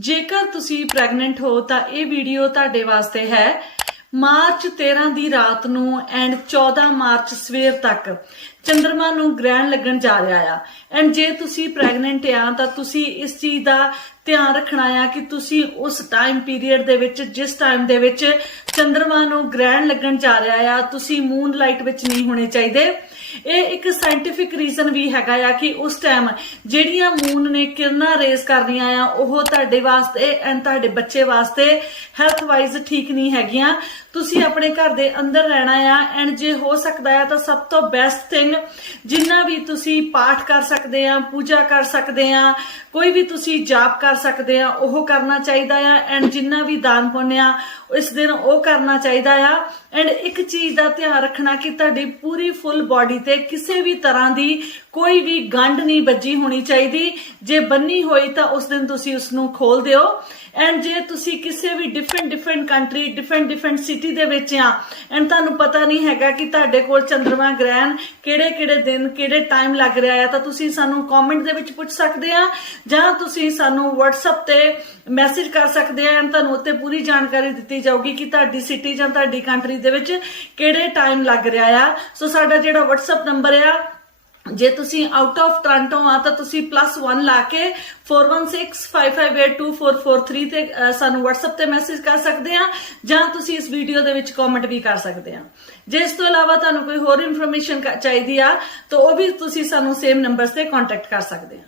ਜੇਕਰ ਤੁਸੀਂ ਪ੍ਰੈਗਨੈਂਟ ਹੋ, ਤਾਂ ਇਹ ਵੀਡੀਓ ਤੁਹਾਡੇ ਵਾਸਤੇ ਹੈ। ਮਾਰਚ 13 ਦੀ ਰਾਤ ਨੂੰ ਐਂਡ 14 ਮਾਰਚ ਸਵੇਰ ਤੱਕ। ਚੰ드ਰਮਾ ਨੂੰ ਗ੍ਰਹਿਣ ਲੱਗਣ ਜਾ ਰਿਹਾ ਆ। ਐਂਡ ਜੇ ਤੁਸੀਂ ਪ੍ਰੈਗਨੈਂਟ ਆ, ਤਾਂ ਤੁਸੀਂ ਇਸ ਚੀਜ਼ ਦਾ ਧਿਆਨ ਰੱਖਣਾ ਆ ਕਿ ਤੁਸੀਂ ਉਸ ਟਾਈਮ ਪੀਰੀਅਡ ਦੇ ਵਿੱਚ, ਜਿਸ ਟਾਈਮ ਦੇ ਵਿੱਚ ਚੰ드ਰਮਾ ਨੂੰ ਗ੍ਰਹਿਣ ਲੱਗਣ ਜਾ ਰਿਹਾ ਆ, ਤੁਸੀਂ ਮੂਨ ਲਾਈਟ ਵਿੱਚ ਨਹੀਂ ਹੋਣੇ ਚਾਹੀਦੇ। ਇਹ ਇੱਕ ਸਾਇੰਟਿਫਿਕ ਰੀਜ਼ਨ ਵੀ ਹੈਗਾ ਆ ਕਿ ਉਸ ਟਾਈਮ ਜਿਹੜੀਆਂ ਮੂਨ ਨੇ ਕਿਰਨਾਂ ਰੇਜ਼ ਕਰਨੀਆਂ ਆ, ਉਹ ਤੁਹਾਡੇ ਵਾਸਤੇ ਐਂਡ ਤੁਹਾਡੇ ਬੱਚੇ ਵਾਸਤੇ ਹੈਲਥ ਵਾਈਜ਼ ਠੀਕ ਨਹੀਂ ਹੈਗੀਆਂ। ਤੁਸੀਂ ਆਪਣੇ ਘਰ ਦੇ ਅੰਦਰ ਰਹਿਣਾ ਆ ਐਂਡ ਜੇ ਹੋ ਸਕਦਾ ਆ ਤਾਂ ਸਭ ਤੋਂ ਬੈਸਟ ਥਿੰਗ ਜਿੰਨਾ ਵੀ ਤੁਸੀਂ ਪਾਠ ਕਰ ਸਕਦੇ ਆ, ਪੂਜਾ ਕਰ ਸਕਦੇ ਆ, ਕੋਈ ਵੀ ਤੁਸੀਂ ਜਾਪ ਕਰ ਸਕਦੇ ਆ, ਉਹ ਕਰਨਾ ਚਾਹੀਦਾ ਆ ਐਂਡ ਜਿੰਨਾ ਵੀ ਦਾਨ ਪੁੰਨ ਆ, ਇਸ ਦਿਨ ਉਹ ਕਰਨਾ ਚਾਹੀਦਾ ਆ। ਐਂਡ ਇੱਕ ਚੀਜ਼ ਦਾ ਧਿਆਨ ਰੱਖਣਾ ਕਿ ਤੁਹਾਡੀ ਪੂਰੀ ਫੁੱਲ ਬਾਡੀ ਤੇ ਕਿਸੇ ਵੀ ਤਰ੍ਹਾਂ ਦੀ ਕੋਈ ਵੀ ਗੰਢ ਨਹੀਂ ਵੱਜੀ ਹੋਣੀ ਚਾਹੀਦੀ। ਜੇ ਬੰਨੀ ਹੋਈ ਤਾਂ ਉਸ ਦਿਨ ਤੁਸੀਂ ਉਸ ਨੂੰ ਖੋਲ ਦਿਓ। ਐਂਡ ਜੇ ਤੁਸੀਂ ਕਿਸੇ ਵੀ different different country different different city ਦੇ ਵਿੱਚ ਆ ਐਂਡ ਤੁਹਾਨੂੰ ਪਤਾ ਨਹੀਂ ਹੈਗਾ ਕਿ ਤੁਹਾਡੇ ਕੋਲ ਚੰ드ਰਮਾ ਗ੍ਰਹਿਣ ਕਿਹੜੇ ਕਿਹੜੇ ਦਿਨ, ਕਿਹੜੇ ਟਾਈਮ ਲੱਗ ਰਿਹਾ ਆ, ਤਾਂ ਤੁਸੀਂ ਸਾਨੂੰ ਕਮੈਂਟ ਦੇ ਵਿੱਚ ਪੁੱਛ ਸਕਦੇ ਆ, ਜਾਂ ਤੁਸੀਂ ਸਾਨੂੰ WhatsApp ਤੇ ਮੈਸੇਜ ਕਰ ਸਕਦੇ ਆ ਐਂਡ ਤੁਹਾਨੂੰ ਉੱਤੇ ਪੂਰੀ ਜਾਣਕਾਰੀ ਦਿੱਤੀ ਜਾਊਗੀ ਕਿ ਤੁਹਾਡੀ ਸਿਟੀ ਜਾਂ ਤੁਹਾਡੀ ਕੰਟਰੀ ਦੇ ਵਿੱਚ ਕਿਹੜੇ ਟਾਈਮ ਲੱਗ ਰਿਹਾ ਆ। ਸੋ ਸਾਡਾ ਜਿਹੜਾ WhatsApp ਨੰਬਰ ਆ ਜੇ ਤੁਸੀਂ ਆਊਟ ਆਫ ਟ੍ਰਾਂਟੋ ਆ ਤਾਂ ਤੁਸੀਂ +1 ਲਾ ਕੇ 4165582443 ਤੇ ਸਾਨੂੰ WhatsApp ਤੇ ਮੈਸੇਜ ਕਰ ਸਕਦੇ ਆ ਜਾਂ ਤੁਸੀਂ ਇਸ ਵੀਡੀਓ ਦੇ ਵਿੱਚ ਕਮੈਂਟ ਵੀ ਕਰ ਸਕਦੇ ਆ। ਜੇ ਇਸ ਤੋਂ ਇਲਾਵਾ ਤੁਹਾਨੂੰ ਕੋਈ ਹੋਰ ਇਨਫੋਰਮੇਸ਼ਨ ਚਾਹੀਦੀ ਆ, ਤਾਂ ਉਹ ਵੀ ਤੁਸੀਂ ਸਾਨੂੰ ਸੇਮ ਨੰਬਰਸ ਤੇ ਕੰਟੈਕਟ ਕਰ ਸਕਦੇ ਆ।